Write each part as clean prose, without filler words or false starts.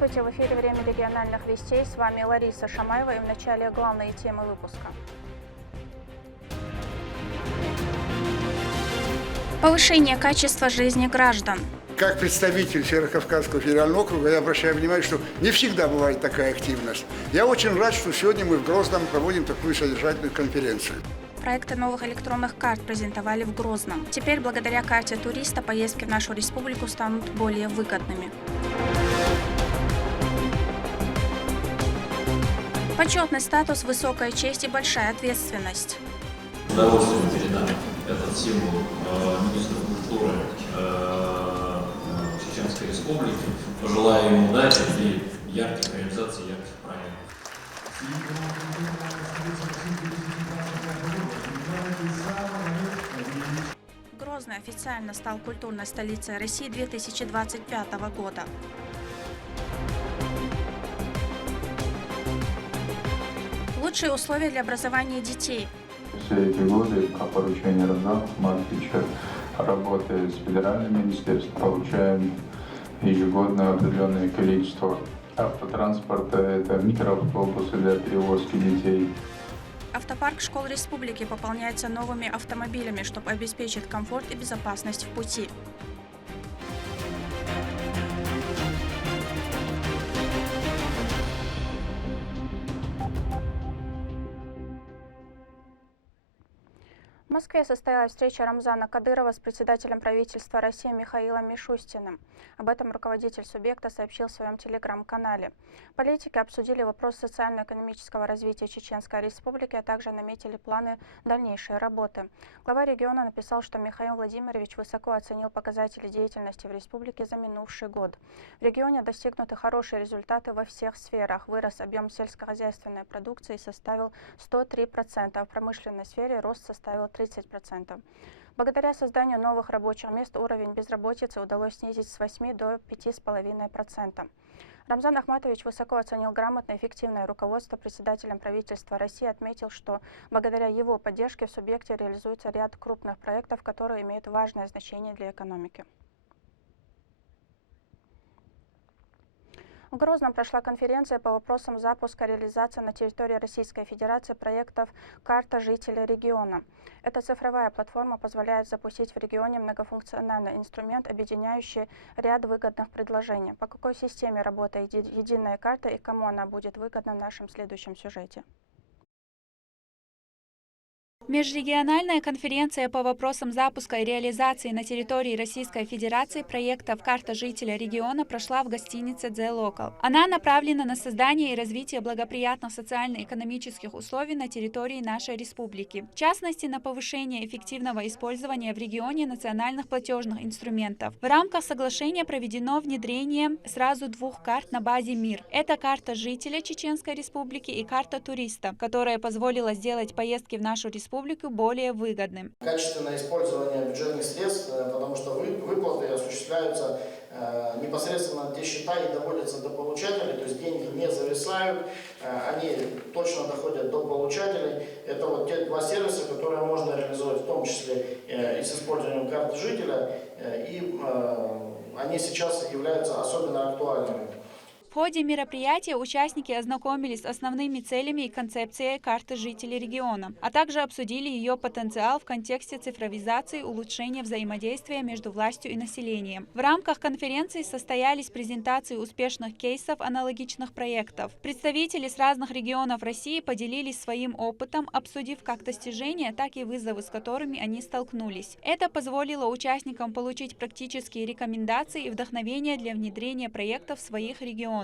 Здравствуйте, в эфире «Время региональных вестей». С вами Лариса Шамаева, и в начале главные темы выпуска. Повышение качества жизни граждан. Как представитель Северо-Кавказского федерального округа я обращаю внимание, что не всегда бывает такая активность. Я очень рад, что сегодня мы в Грозном проводим такую содержательную конференцию. Проекты новых электронных карт презентовали в Грозном. Теперь, благодаря карте туриста, поездки в нашу республику станут более выгодными. Почетный статус, высокая честь и большая ответственность. С удовольствием передам этот символ министру культуры Чеченской Республики. Пожелаю ему удачи и ярких реализаций, ярких проектов. Грозный официально стал культурной столицей России 2025 года. Лучшие условия для образования детей. Все эти годы по поручению Рамзана Ахматовича, работая с федеральным министерством, получаем ежегодно определенное количество автотранспорта, это микроавтобусы для перевозки детей. Автопарк школ республики пополняется новыми автомобилями, чтобы обеспечить комфорт и безопасность в пути. В Москве состоялась встреча Рамзана Кадырова с председателем правительства России Михаилом Мишустиным. Об этом руководитель субъекта сообщил в своем телеграм-канале. Политики обсудили вопрос социально-экономического развития Чеченской Республики, а также наметили планы дальнейшей работы. Глава региона написал, что Михаил Владимирович высоко оценил показатели деятельности в республике за минувший год. В регионе достигнуты хорошие результаты во всех сферах. Вырос объем сельскохозяйственной продукции и составил 103%, а в промышленной сфере рост составил 30%. Благодаря созданию новых рабочих мест уровень безработицы удалось снизить с 8 до 5,5%. Рамзан Ахматович высоко оценил грамотное и эффективное руководство. Председателем правительства России отметил, что благодаря его поддержке в субъекте реализуется ряд крупных проектов, которые имеют важное значение для экономики. В Грозном прошла конференция по вопросам запуска реализации на территории Российской Федерации проектов «Карта жителя региона». Эта цифровая платформа позволяет запустить в регионе многофункциональный инструмент, объединяющий ряд выгодных предложений. По какой системе работает единая карта и кому она будет выгодна, в нашем следующем сюжете. Межрегиональная конференция по вопросам запуска и реализации на территории Российской Федерации проектов «Карта жителя региона» прошла в гостинице «The Local». Она направлена на создание и развитие благоприятных социально-экономических условий на территории нашей республики. В частности, на повышение эффективного использования в регионе национальных платежных инструментов. В рамках соглашения проведено внедрение сразу двух карт на базе МИР. Это карта жителя Чеченской Республики и карта туриста, которая позволила сделать поездки в нашу республику более выгодным. Качественное использование бюджетных средств, потому что выплаты осуществляются непосредственно на те счета и доводятся до получателей, то есть деньги не зависают, они точно доходят до получателей. Это вот те два сервиса, которые можно реализовать в том числе и с использованием карты жителя, и они сейчас являются особенно актуальными. В ходе мероприятия участники ознакомились с основными целями и концепцией карты жителей региона, а также обсудили ее потенциал в контексте цифровизации и улучшения взаимодействия между властью и населением. В рамках конференции состоялись презентации успешных кейсов аналогичных проектов. Представители с разных регионов России поделились своим опытом, обсудив как достижения, так и вызовы, с которыми они столкнулись. Это позволило участникам получить практические рекомендации и вдохновение для внедрения проектов в своих регионах.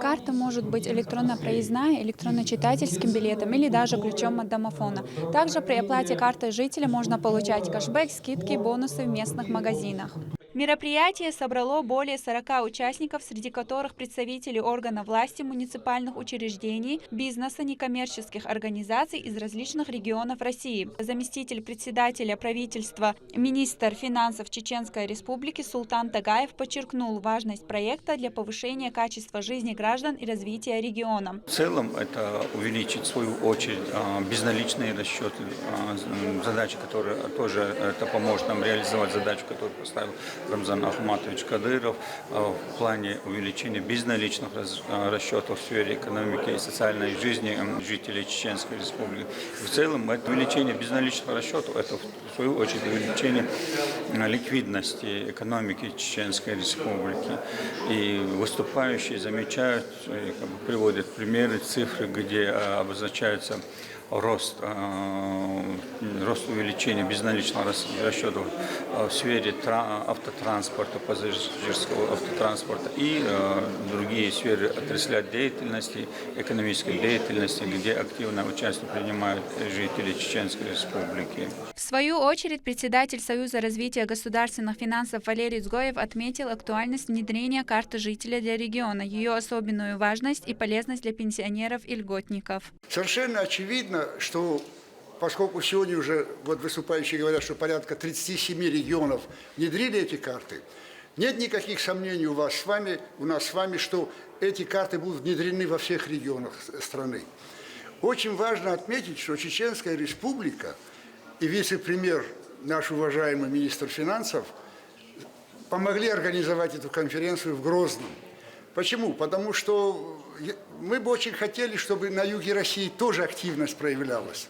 Карта может быть электронно-проездная, электронно-читательским билетом или даже ключом от домофона. Также при оплате картой жителя можно получать кэшбэк, скидки, бонусы в местных магазинах. Мероприятие собрало более 40 участников, среди которых представители органов власти, муниципальных учреждений, бизнеса, некоммерческих организаций из различных регионов России. Заместитель председателя правительства, министр финансов Чеченской Республики Султан Тагаев подчеркнул важность проекта для повышения качества жизни граждан и развития региона. В целом это увеличить, в свою очередь, безналичные расчеты, задачи, которые тоже это поможет нам реализовать задачу, которую поставил Рамзан Ахматович Кадыров в плане увеличения безналичных расчетов в сфере экономики и социальной жизни жителей Чеченской Республики. В целом, это увеличение безналичных расчетов, это в свою очередь увеличение ликвидности экономики Чеченской Республики. И выступающие замечают, приводят примеры, цифры, где обозначаются рост увеличения безналичных расчетов в сфере автотранспорта, пассажирского автотранспорта и другие сферы отрасли деятельности, экономической деятельности, где активное участие принимают жители Чеченской Республики. В свою очередь, председатель Союза развития государственных финансов Валерий Цгоев отметил актуальность внедрения карты жителя для региона, ее особенную важность и полезность для пенсионеров и льготников. Совершенно очевидно, что поскольку сегодня уже выступающие говорят, что порядка 37 регионов внедрили эти карты, нет никаких сомнений у нас с вами, что эти карты будут внедрены во всех регионах страны. Очень важно отметить, что Чеченская Республика и вице-премьер, наш уважаемый министр финансов, помогли организовать эту конференцию в Грозном. Почему? Потому что мы бы очень хотели, чтобы на юге России тоже активность проявлялась.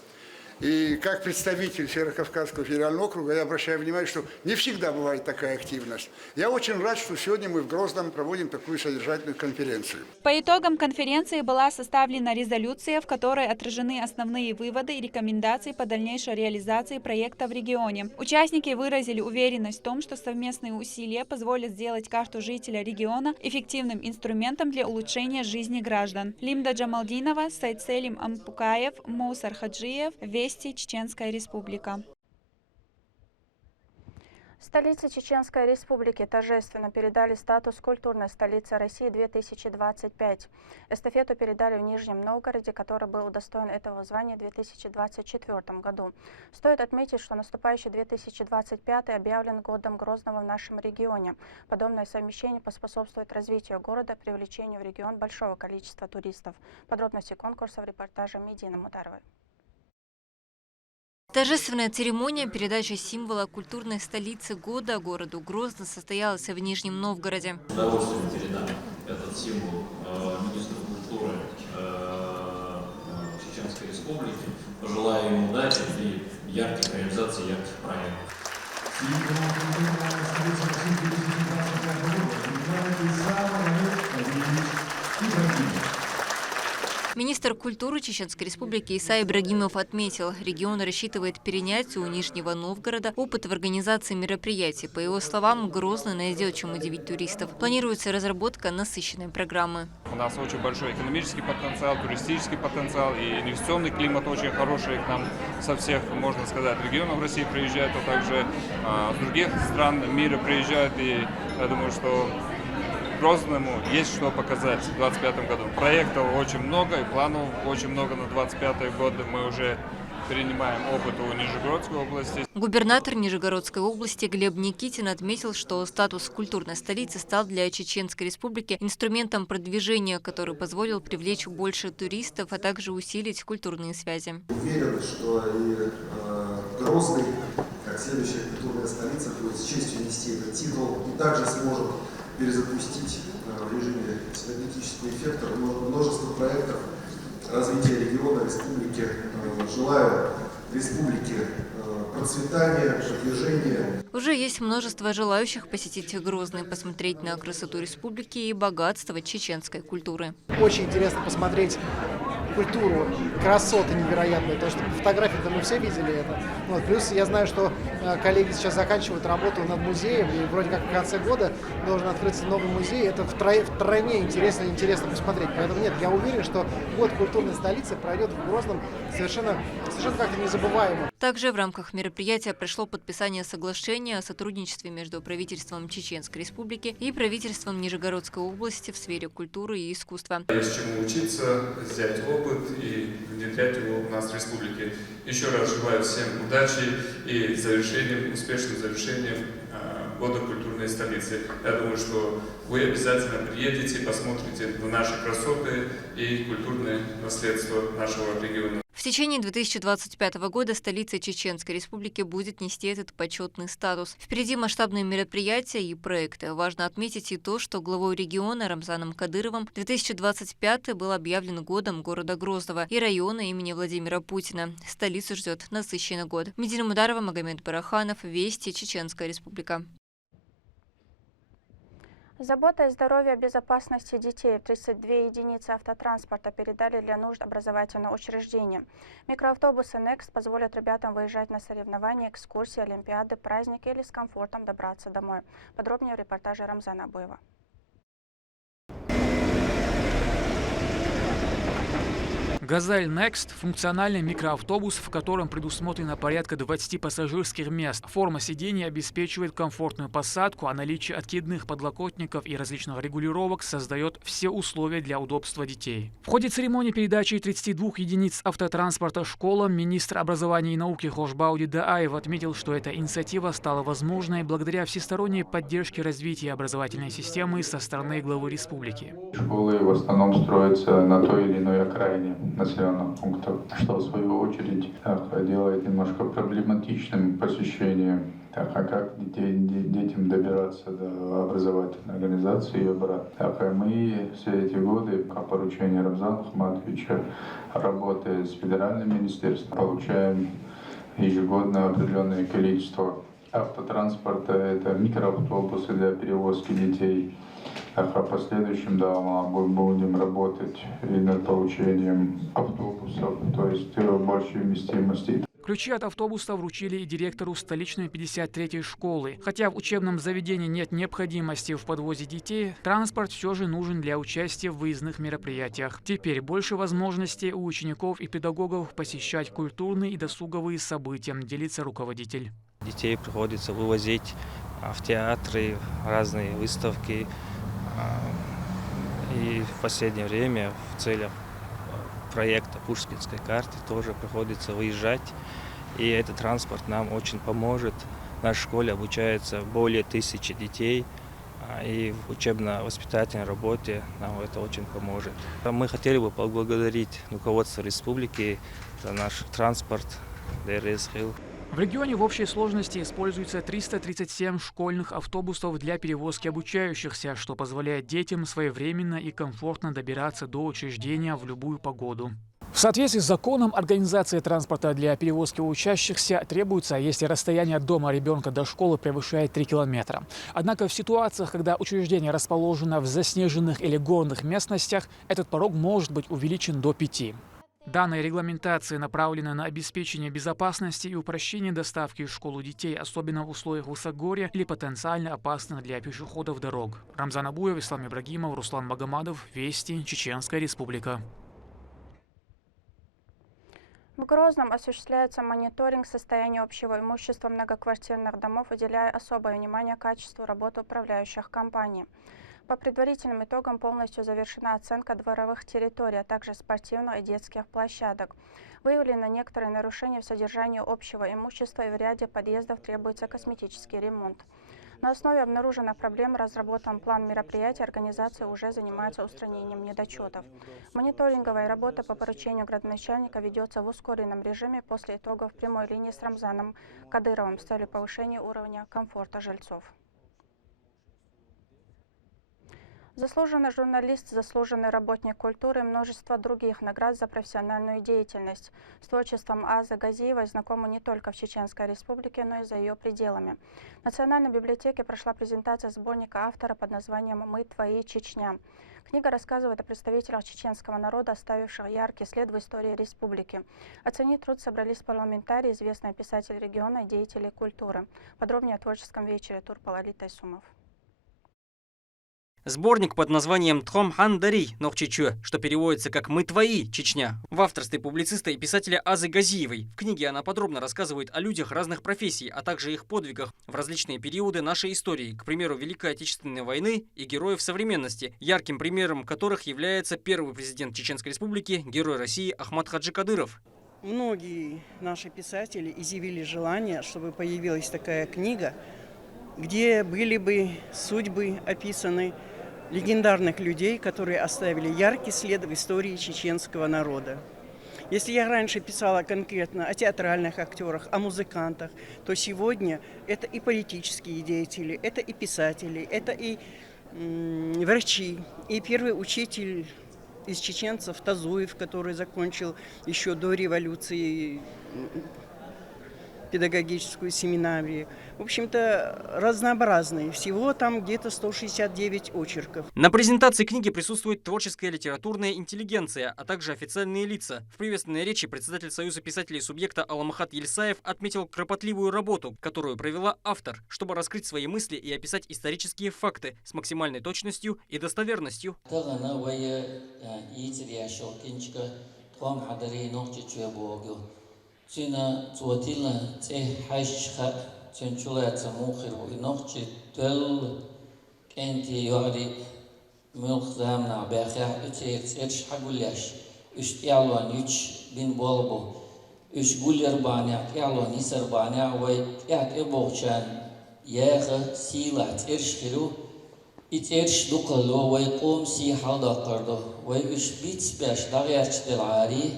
И как представитель Северо-Кавказского федерального округа я обращаю внимание, что не всегда бывает такая активность. Я очень рад, что сегодня мы в Грозном проводим такую содержательную конференцию. По итогам конференции была составлена резолюция, в которой отражены основные выводы и рекомендации по дальнейшей реализации проекта в регионе. Участники выразили уверенность в том, что совместные усилия позволят сделать карту жителя региона эффективным инструментом для улучшения жизни граждан. Лимда Джамалдинова, Сайд Селим Ампукаев, Моусар Хаджиев, Вести, Чеченская Республика. Столице Чеченской Республики торжественно передали статус культурной столицы России 2025. Эстафету передали в Нижнем Новгороде, который был удостоен этого звания в 2024 году. Стоит отметить, что наступающий 2025 объявлен годом Грозного в нашем регионе. Подобное совмещение поспособствует развитию города, привлечению в регион большого количества туристов. Подробности конкурса в репортаже Медины Мударовой. Торжественная церемония передачи символа культурной столицы года городу Грозно состоялась в Нижнем Новгороде. С удовольствием передам этот символ министру культуры Чеченской Республики. Пожелаю ему удачи и ярких реализаций, ярких проектов. Министр культуры Чеченской Республики Иса Ибрагимов отметил, регион рассчитывает перенять у Нижнего Новгорода опыт в организации мероприятий. По его словам, Грозный найдет, чем удивить туристов. Планируется разработка насыщенной программы. У нас очень большой экономический потенциал, туристический потенциал и инвестиционный климат очень хороший. К нам со всех, можно сказать, регионов России приезжают, а также с других стран мира приезжают. И я думаю, что Грозному есть что показать в 2025 году. Проектов очень много и планов очень много на 2025 год. Мы уже перенимаем опыт у Нижегородской области. Губернатор Нижегородской области Глеб Никитин отметил, что статус культурной столицы стал для Чеченской Республики инструментом продвижения, который позволил привлечь больше туристов, а также усилить культурные связи. Уверен, что и Грозный, как следующая культурная столица, будет с честью нести этот титул и также сможет перезапустить в режиме синергетического эффекта множество проектов развития региона, республики. Желаю республике процветания, продвижения. Уже есть множество желающих посетить Грозный, посмотреть на красоту республики и богатство чеченской культуры. Очень интересно посмотреть культуру, красоты невероятные, потому что по фотографии-то мы все видели это. Плюс я знаю, что коллеги сейчас заканчивают работу над музеем, и вроде как в конце года должен открыться новый музей. Это втройне интересно посмотреть. Поэтому нет, я уверен, что год культурной столицы пройдет в Грозном совершенно как-то незабываемо. Также в рамках мероприятия прошло подписание соглашения о сотрудничестве между правительством Чеченской Республики и правительством Нижегородской области в сфере культуры и искусства. Есть чему учиться, взять опыт и внедрять его у нас в республике. Еще раз желаю всем удачи и успешным завершением года культурной столицы. Я думаю, что вы обязательно приедете и посмотрите на наши красоты и культурное наследство нашего региона. течение 2025 года столица Чеченской Республики будет нести этот почетный статус. Впереди масштабные мероприятия и проекты. Важно отметить и то, что главой региона Рамзаном Кадыровым 2025 был объявлен годом города Грозного и района имени Владимира Путина. Столицу ждет насыщенный год. Медина Мударова, Магомед Бараханов, Вести, Чеченская Республика. Забота о здоровье и безопасности детей. 32 единицы автотранспорта передали для нужд образовательного учреждения. Микроавтобусы Next позволят ребятам выезжать на соревнования, экскурсии, олимпиады, праздники или с комфортом добраться домой. Подробнее в репортаже Рамзана Абуева. «Газель Next» – функциональный микроавтобус, в котором предусмотрено порядка 20 пассажирских мест. Форма сидений обеспечивает комфортную посадку, а наличие откидных подлокотников и различных регулировок создает все условия для удобства детей. В ходе церемонии передачи 32 единиц автотранспорта школам министр образования и науки Хошбауди Дааев отметил, что эта инициатива стала возможной благодаря всесторонней поддержке развития образовательной системы со стороны главы республики. Школы в основном строятся на той или иной окраине населенных пунктов, что в свою очередь делает немножко проблематичным посещение. А как детям добираться до образовательной организации и обратно? Мы все эти годы по поручению Рамзана Ахматовича, работая с федеральным министерством, получаем ежегодно определенное количество автотранспорта, это микроавтобусы для перевозки детей. А в последующем, мы будем работать и над получением автобусов, то есть большей вместимости. Ключи от автобуса вручили и директору столичной 53-й школы. Хотя в учебном заведении нет необходимости в подвозе детей, транспорт все же нужен для участия в выездных мероприятиях. Теперь больше возможностей у учеников и педагогов посещать культурные и досуговые события, делится руководитель. Детей приходится вывозить в театры, разные выставки. И в последнее время в целях проекта Пушкинской карты тоже приходится выезжать. И этот транспорт нам очень поможет. В нашей школе обучается более 1000 детей. И в учебно-воспитательной работе нам это очень поможет. Мы хотели бы поблагодарить руководство республики за наш транспорт ДРС Хилл. В регионе в общей сложности используется 337 школьных автобусов для перевозки обучающихся, что позволяет детям своевременно и комфортно добираться до учреждения в любую погоду. В соответствии с законом, организация транспорта для перевозки учащихся требуется, если расстояние от дома ребенка до школы превышает 3 километра. Однако в ситуациях, когда учреждение расположено в заснеженных или горных местностях, этот порог может быть увеличен до 5. Данная регламентация направлена на обеспечение безопасности и упрощение доставки в школу детей, особенно в условиях высокогорья или потенциально опасных для пешеходов дорог. Рамзан Абуев, Ислам Ибрагимов, Руслан Магомадов, Вести, Чеченская Республика. В Грозном осуществляется мониторинг состояния общего имущества многоквартирных домов, уделяя особое внимание качеству работы управляющих компаний. По предварительным итогам полностью завершена оценка дворовых территорий, а также спортивных и детских площадок. Выявлены некоторые нарушения в содержании общего имущества, и в ряде подъездов требуется косметический ремонт. На основе обнаруженных проблем разработан план мероприятий, организация уже занимается устранением недочетов. Мониторинговая работа по поручению градоначальника ведется в ускоренном режиме после итогов прямой линии с Рамзаном Кадыровым с целью повышения уровня комфорта жильцов. Заслуженный журналист, заслуженный работник культуры и множество других наград за профессиональную деятельность. С творчеством Азы Газиевой знакомы не только в Чеченской Республике, но и за ее пределами. В Национальной библиотеке прошла презентация сборника автора под названием «Мы твои, Чечня». Книга рассказывает о представителях чеченского народа, оставивших яркий след в истории республики. Оценить труд собрались парламентарии, известные писатели региона и деятели культуры. Подробнее о творческом вечере Турпалали Тайсумов. Сборник под названием «Тхом Хандари Нохчичу», что переводится как «Мы твои, Чечня», в авторстве публициста и писателя Азы Газиевой. В книге она подробно рассказывает о людях разных профессий, а также их подвигах в различные периоды нашей истории, к примеру, Великой Отечественной войны и героев современности, ярким примером которых является первый президент Чеченской Республики, герой России Ахмат Хаджи Кадыров. Многие наши писатели изъявили желание, чтобы появилась такая книга, где были бы судьбы описаны легендарных людей, которые оставили яркий след в истории чеченского народа. Если я раньше писала конкретно о театральных актерах, о музыкантах, то сегодня это и политические деятели, это и писатели, это и врачи, и первый учитель из чеченцев Тазуев, который закончил еще до революции педагогическую семинарию. В общем-то, разнообразные. Всего там где-то 169 очерков. На презентации книги присутствует творческая литературная интеллигенция, а также официальные лица. В приветственной речи председатель Союза писателей субъекта Аламахат Ельсаев отметил кропотливую работу, которую провела автор, чтобы раскрыть свои мысли и описать исторические факты с максимальной точностью и достоверностью. Сина цуатилна це хайшха ценчулаца мухир винохчи тел кенти юари мухзамна бахя ицерч хагуляш устялон юч бин болбо уш гулярбаня ялон исарбаня вай ят эбохчан яха сила цершхиру ицерч дукало вай qom си халдакардо вай уш битс баш дагярч делари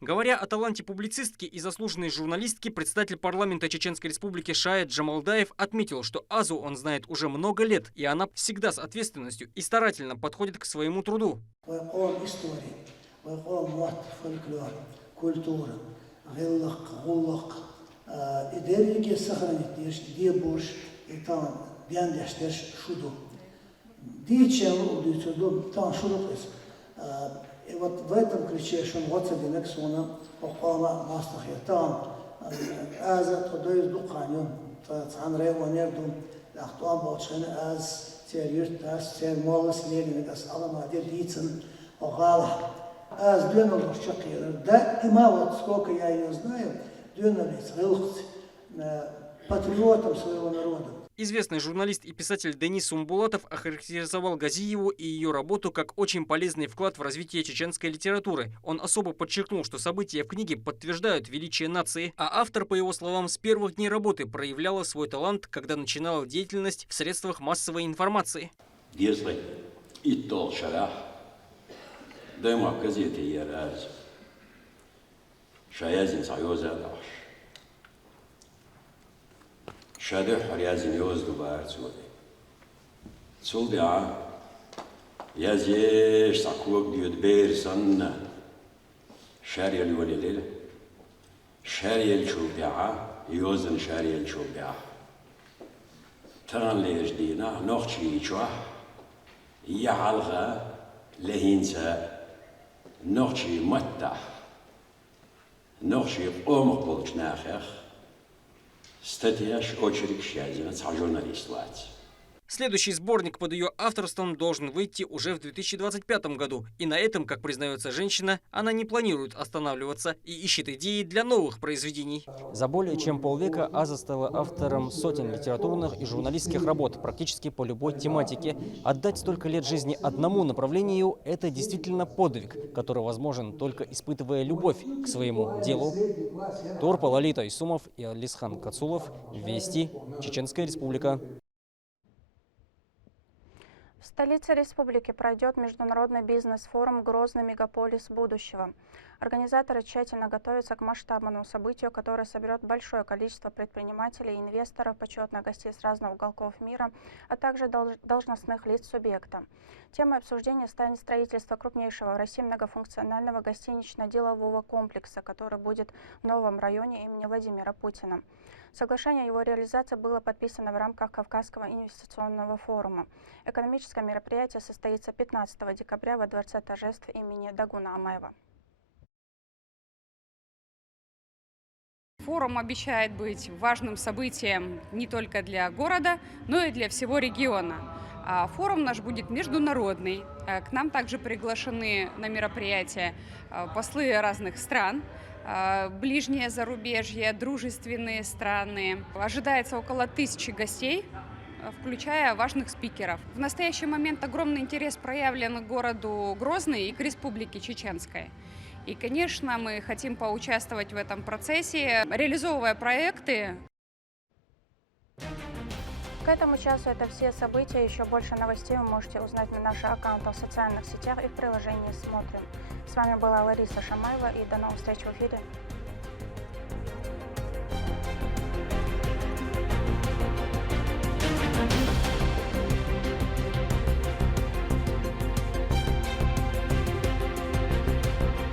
Говоря о таланте публицистки и заслуженной журналистки, представитель парламента Чеченской Республики Шаид Джамалдаев отметил, что Азу он знает уже много лет, и она всегда с ответственностью и старательно подходит к своему труду. И вот в этом ключе, что вот один эксона, около мастахетан, аза тодоиз дуканьон, цанрей ванердум, ахтуан болчен аз церюрт, аз цермолас легин, аз аламадир дицен, огала, аз дюнал шакир. Да, има вот сколько я ее знаю, дюнал лиц, патриотом своего народа. Известный журналист и писатель Денис Сумбулатов охарактеризовал Газиеву и ее работу как очень полезный вклад в развитие чеченской литературы. Он особо подчеркнул, что события в книге подтверждают величие нации, а автор, по его словам, с первых дней работы проявляла свой талант, когда начинала деятельность в средствах массовой информации. شادح ريازين يوزدو بارتسودي تسولدع يازيش ساكوك ديود بيرسن شاري الوليلة شاري الشوبيعة يوزن شاري الشوبيعة تران ليش دينا نوخشي يشوح يعالغا لهينسا نوخشي متح نوخشي قومق بولش ناخخ Следующий сборник под ее авторством должен выйти уже в 2025 году. И на этом, как признается женщина, она не планирует останавливаться и ищет идеи для новых произведений. За более чем полвека Аза стала автором сотен литературных и журналистских работ практически по любой тематике. Отдать столько лет жизни одному направлению – это действительно подвиг, который возможен только испытывая любовь к своему делу. Торпа, Лолита Исумов и Алисхан Кацулов. Вести. Чеченская Республика. В столице республики пройдет международный бизнес-форум «Грозный мегаполис будущего». Организаторы тщательно готовятся к масштабному событию, которое соберет большое количество предпринимателей, инвесторов, почетных гостей с разных уголков мира, а также должностных лиц субъекта. Темой обсуждения станет строительство крупнейшего в России многофункционального гостинично-делового комплекса, который будет в новом районе имени Владимира Путина. Соглашение о его реализации было подписано в рамках Кавказского инвестиционного форума. Экономическое мероприятие состоится 15 декабря во Дворце торжеств имени Дагуна Амаева. Форум обещает быть важным событием не только для города, но и для всего региона. Форум наш будет международный. К нам также приглашены на мероприятие послы разных стран. Ближнее зарубежье, дружественные страны. Ожидается около 1000 гостей, включая важных спикеров. В настоящий момент огромный интерес проявлен к городу Грозный и к Республике Чеченской. И, конечно, мы хотим поучаствовать в этом процессе, реализовывая проекты. К этому часу это все события. Еще больше новостей вы можете узнать на наших аккаунтах в социальных сетях и в приложении «Смотрим». С вами была Лариса Шамаева, и до новых встреч в эфире.